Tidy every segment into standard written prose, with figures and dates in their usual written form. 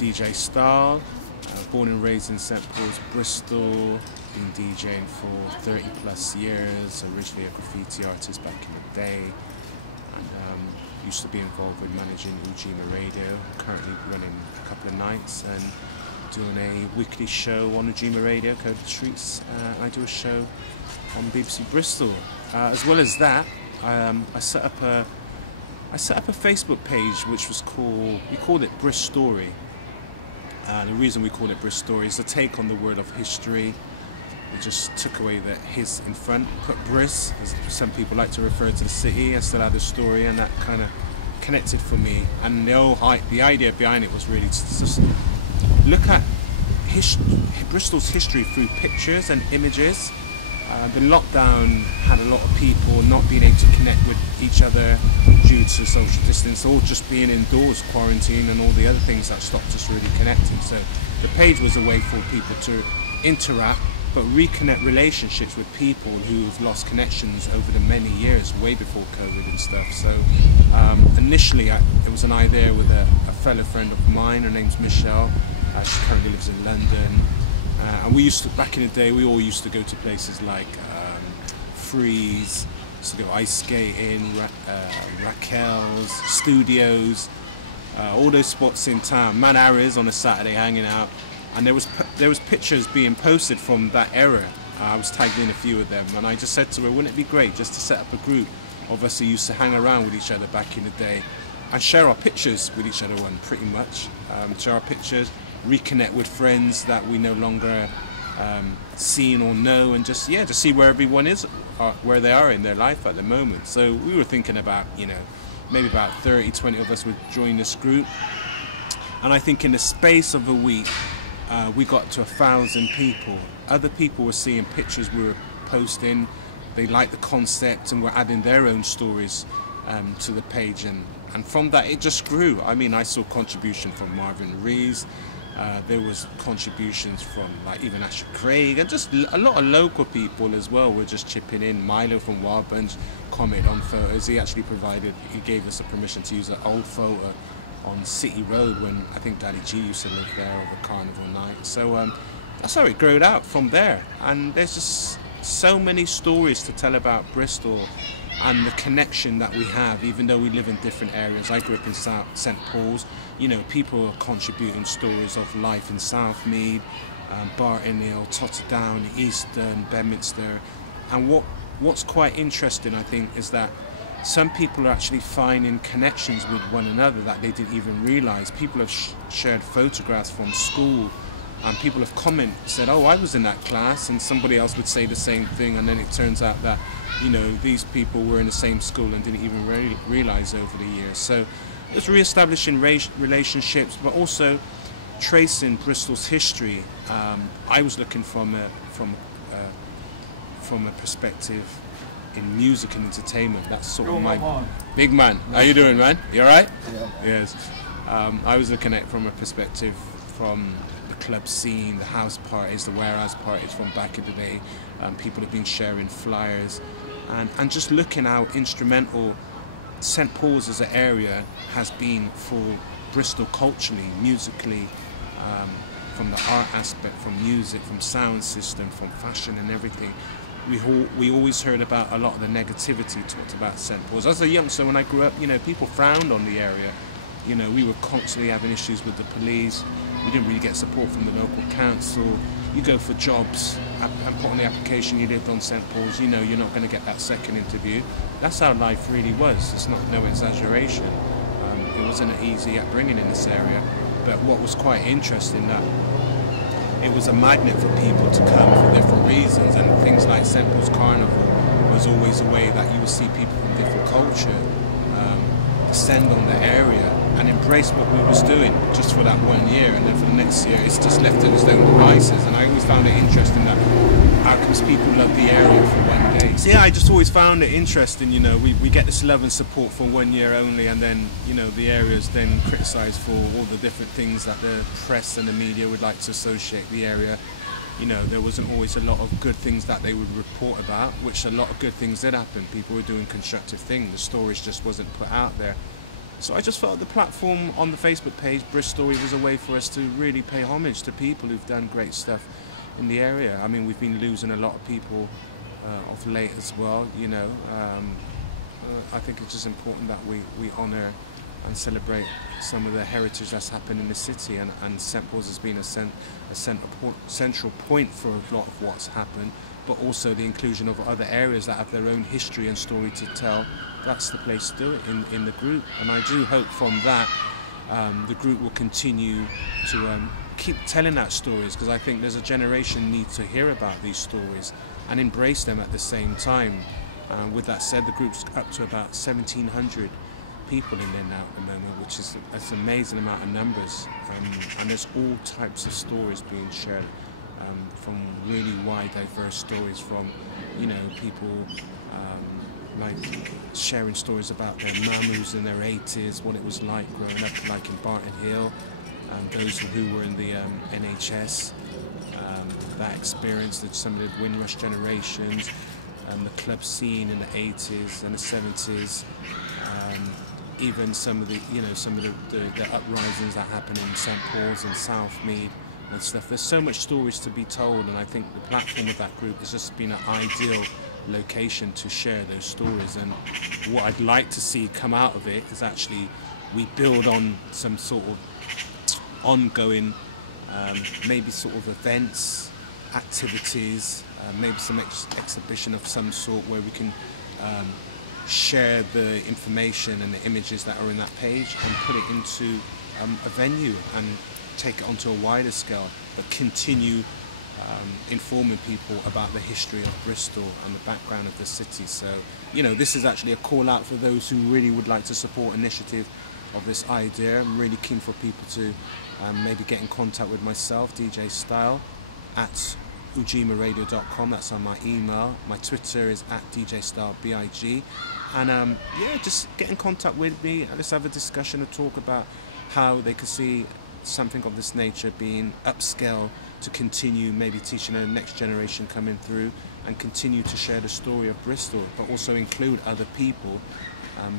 DJ style, born and raised in St Paul's, Bristol, been DJing for 30 plus years, originally a graffiti artist back in the day, and used to be involved with managing Ujima Radio, currently running a couple of nights and doing a weekly show on Ujima Radio, Code of the Streets. I do a show on BBC Bristol. As well as that, I set up a Facebook page which was we called it Bris-Story. The reason we called it Bris-Story is a take on the word of history. We just took away the his in front, put Bris, as some people like to refer to the city, and still had the story, and that kind of connected for me. And the idea behind it was really to just look at Bristol's history through pictures and images. The lockdown had a lot of people not being able to connect with each other due to social distance, or just being indoors, quarantine, and all the other things that stopped us really connecting. So the page was a way for people to interact, but reconnect relationships with people who've lost connections over the many years, way before COVID and stuff. So initially, it was an idea with a fellow friend of mine. Her name's Michelle. She currently lives in London. And we used to, back in the day, we all used to go to places like Freeze, used to go ice skating, Raquel's, Studios, all those spots in town, Man Aries on a Saturday hanging out. And there was pictures being posted from that era. I was tagged in a few of them, and I just said to her, wouldn't it be great just to set up a group of us who used to hang around with each other back in the day and share our pictures with each other, pretty much. Share our pictures, reconnect with friends that we no longer seen or know, and just see where everyone is, where they are in their life at the moment. So we were thinking about, maybe about 30-20 of us would join this group, and I think in the space of a week we got to 1,000 people. Other people were seeing pictures we were posting, they liked the concept and were adding their own stories to the page, and from that it just grew. I mean, I saw contribution from Marvin Rees. There was contributions from even Asher Craig, and just a lot of local people as well were just chipping in. Milo from Wild Bunch comment on photos. He gave us a permission to use an old photo on City Road when I think Daddy G used to live there over Carnival night. So that's how it grew out from there. And there's just so many stories to tell about Bristol and the connection that we have, even though we live in different areas. I grew up in St Paul's. People are contributing stories of life in Southmead, Barton Hill, Totterdown, Easton, Bedminster. And what's quite interesting, I think, is that some people are actually finding connections with one another that they didn't even realise. People have shared photographs from school, and people have said, oh, I was in that class, and somebody else would say the same thing, and then it turns out that these people were in the same school and didn't even realise over the years. So it's re-establishing relationships, but also tracing Bristol's history. I was looking from a perspective in music and entertainment. That's sort of my big man. How you doing, man? You all right? Yeah. Yes. I was looking at it from a perspective from the club scene, the house parties, the warehouse parties from back in the day. People have been sharing flyers, and just looking how instrumental St Paul's as an area has been for Bristol culturally, musically, from the art aspect, from music, from sound system, from fashion and everything. We always heard about a lot of the negativity talked about St Paul's. As a youngster, when I grew up, people frowned on the area. We were constantly having issues with the police. We didn't really get support from the local council. You go for jobs and put on the application you lived on St Paul's, you're not going to get that second interview. That's how life really was. It's no exaggeration. It wasn't an easy upbringing in this area, but what was quite interesting, that it was a magnet for people to come for different reasons, and things like St Paul's Carnival was always a way that you would see people from different culture descend on the area and embrace what we was doing just for that 1 year, and then for the next year it's just left to its own devices. And I always found it interesting that how comes people love the area for 1 day. So yeah, I just always found it interesting, we get this love and support for 1 year only, and then the area is then criticised for all the different things that the press and the media would like to associate the area. There wasn't always a lot of good things that they would report about, which a lot of good things did happen. People were doing constructive things. The stories just wasn't put out there. So I just felt the platform on the Facebook page, Bris-Story, was a way for us to really pay homage to people who've done great stuff in the area. I mean, we've been losing a lot of people of late as well, you know. I think it's just important that we honour and celebrate some of the heritage that's happened in the city, and St Paul's has been a central point for a lot of what's happened, but also the inclusion of other areas that have their own history and story to tell. That's the place to do it in the group, and I do hope from that the group will continue to keep telling that stories, because I think there's a generation need to hear about these stories and embrace them at the same time. With that said, the group's up to about 1,700 people in there now at the moment, which is an amazing amount of numbers, and there's all types of stories being shared, from really wide, diverse stories, from, you know, people like sharing stories about their mamas in their 80s, what it was like growing up like in Barton Hill, those who were in the NHS, that experience, that some of the Windrush generations, the club scene in the 80s and the 70s, even some of the, you know, some of the uprisings that happened in St Paul's and Southmead and stuff. There's so much stories to be told, and I think the platform of that group has just been an ideal location to share those stories. And what I'd like to see come out of it is actually we build on some sort of ongoing, maybe sort of events, activities, maybe some exhibition of some sort where we can share the information and the images that are in that page and put it into a venue and take it onto a wider scale, but continue informing people about the history of Bristol and the background of the city. So, you know, this is actually a call out for those who really would like to support initiative of this idea. I'm really keen for people to maybe get in contact with myself, DJ Style, at ujimaradio.com. That's on my email. My Twitter is at DJ Style BIG, and yeah, just get in contact with me. Let's have a discussion and talk about how they could see something of this nature being upscale to continue maybe teaching the next generation coming through, and continue to share the story of Bristol, but also include other people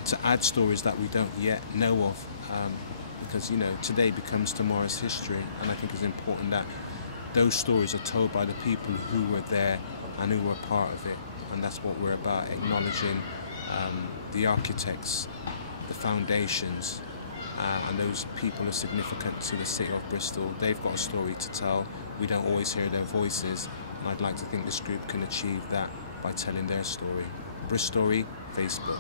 to add stories that we don't yet know of, because, you know, today becomes tomorrow's history, and I think it's important that those stories are told by the people who were there and who were part of it. And that's what we're about, acknowledging the architects, the foundations, and those people are significant to the city of Bristol. They've got a story to tell. We don't always hear their voices, and I'd like to think this group can achieve that by telling their story. Bris-Story, Facebook.